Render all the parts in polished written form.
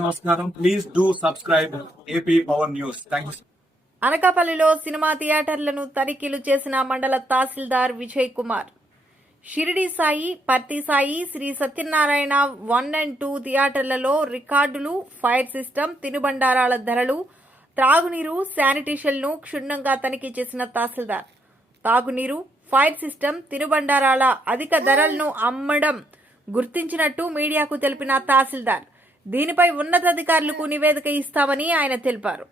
నమస్కారం. Please do subscribe AP power news. Thank you. అనకాపల్లిలో cinema థియేటర్లను తనిఖీలు చేసిన మండల తహసీల్దార్ విజయ్ కుమార్. షిరిడి సాయి, పర్తి సాయి, శ్రీ సత్యనారాయణ 1 and 2 థియేటర్లలో రికార్డులు, ఫైర్ సిస్టమ్, తినుబండారాల ధరలు, త్రాగునీరు, శానిటేషన్లను క్షుణ్ణంగా తనిఖీ చేసిన తహసీల్దార్ తాగునీరు, ఫైర్ సిస్టమ్, తినుబండారాల అధిక ధరలను అమ్మడం గుర్తించినట్టు మీడియాకు తెలిపిన తహసీల్దార్ దీనిపై ఉన్నతాధికారులకు నివేదిక ఇస్తామని ఆయన తెలిపారు.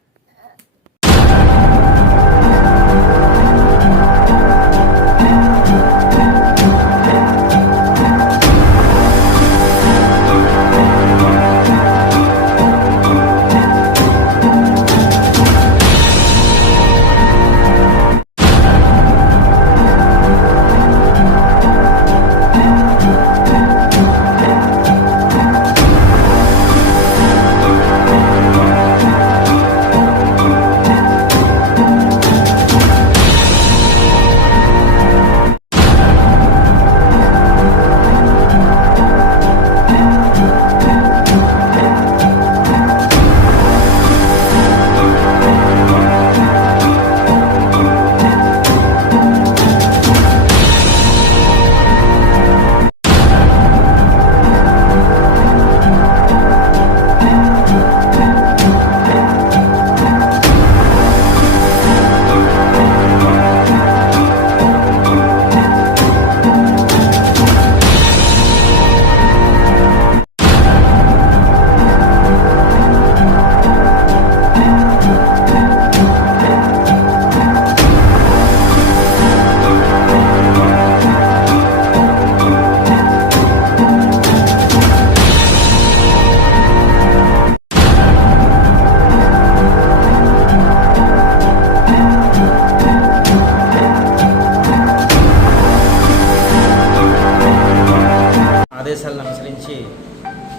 ఆదేశాలను అనుసరించి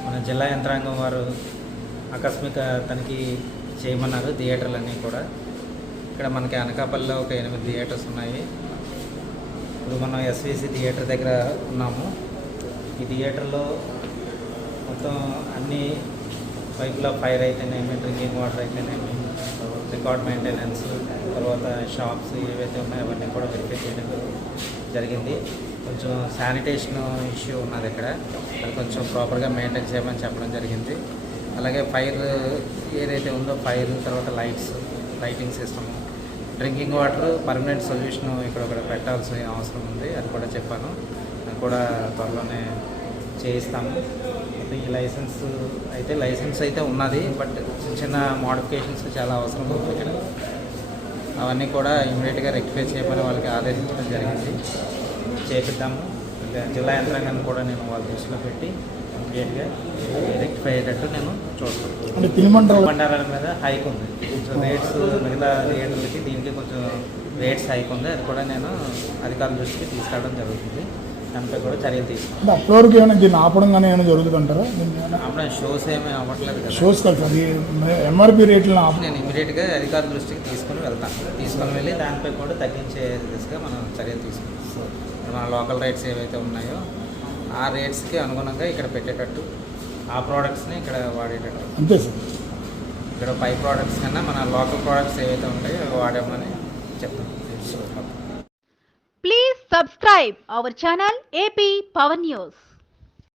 మన జిల్లా యంత్రాంగం వారు ఆకస్మిక తనిఖీ చేయమన్నారు థియేటర్లన్నీ కూడా. ఇక్కడ మనకి అనకాపల్లిలో ఒక 8 థియేటర్స్ ఉన్నాయి. ఇప్పుడు మనం ఎస్విసి థియేటర్ దగ్గర ఉన్నాము. ఈ థియేటర్లో మొత్తం అన్ని పైపుల ఫైర్ అయితేనేమి, డ్రింకింగ్ వాటర్ అయితేనేమి, రికార్డ్ మెయింటెనెన్స్, తర్వాత షాప్స్ ఏవైతే ఉన్నాయో అవన్నీ కూడా వెరిఫై చేయడం జరిగింది. కొంచెం శానిటేషన్ ఇష్యూ ఉన్నది ఇక్కడ, అది కొంచెం ప్రాపర్గా మెయింటైన్ చేయమని చెప్పడం జరిగింది. అలాగే ఫైర్ ఏదైతే ఉందో ఫైర్, తర్వాత lighting system, drinking water permanent solution ఇక్కడ ఒకటి పెట్టాల్సిన అవసరం ఉంది. అది కూడా చెప్పాను, అది కూడా త్వరలోనే చేయిస్తాము. ఈ లైసెన్స్ అయితే ఉన్నది, బట్ చిన్న మోడిఫికేషన్స్ చాలా అవసరం ఉంది ఇక్కడ. అవన్నీ కూడా ఇమీడియట్గా రెక్టిఫై చేయమని వాళ్ళకి ఆదేశించడం జరిగింది. చేపిద్దాము. జిల్లా యంత్రాంగాన్ని కూడా నేను వాళ్ళ దృష్టిలో పెట్టి ఇమీడియట్గా రెక్టిఫై అయ్యేటట్టు నేను చూస్తాను. తినుబండారాల మీద హైక్ ఉంది, కొంచెం రేట్స్ మిగతా థియేటర్లకి దీనికి కొంచెం రేట్స్ హైక్ ఉంది. అది కూడా నేను అధికారుల దృష్టికి తీసుకెళ్ళడం జరుగుతుంది. దానిపై కూడా చర్యలు తీసుకుంటాం. అప్పటివరకు ఏమైనా దీన్ని ఆపడం కానీ ఏమైనా జరుగుతుంటారా? అప్పుడు షోస్ ఏమీ అవ్వట్లేదు కదా. షోస్ కలిసి అది ఎంఆర్పి రేట్లను నేను ఇమీడియట్గా అధికారుల దృష్టికి తీసుకొని వెళ్ళి దానిపై కూడా తగ్గించే దిశగా మనం చర్యలు తీసుకుంటాం. మన లోకల్ రేట్స్ ఏవైతే ఉన్నాయో ఆ రేట్స్కి అనుగుణంగా ఇక్కడ పెట్టేటట్టు, ఆ ప్రోడక్ట్స్ని ఇక్కడ వాడేటట్టు. అంతే సార్. ఇక్కడ పై ప్రోడక్ట్స్ కన్నా మన లోకల్ ప్రోడక్ట్స్ ఏవైతే ఉంటాయో అవి వాడామని చెప్తాం. Please subscribe our channel AP Power News.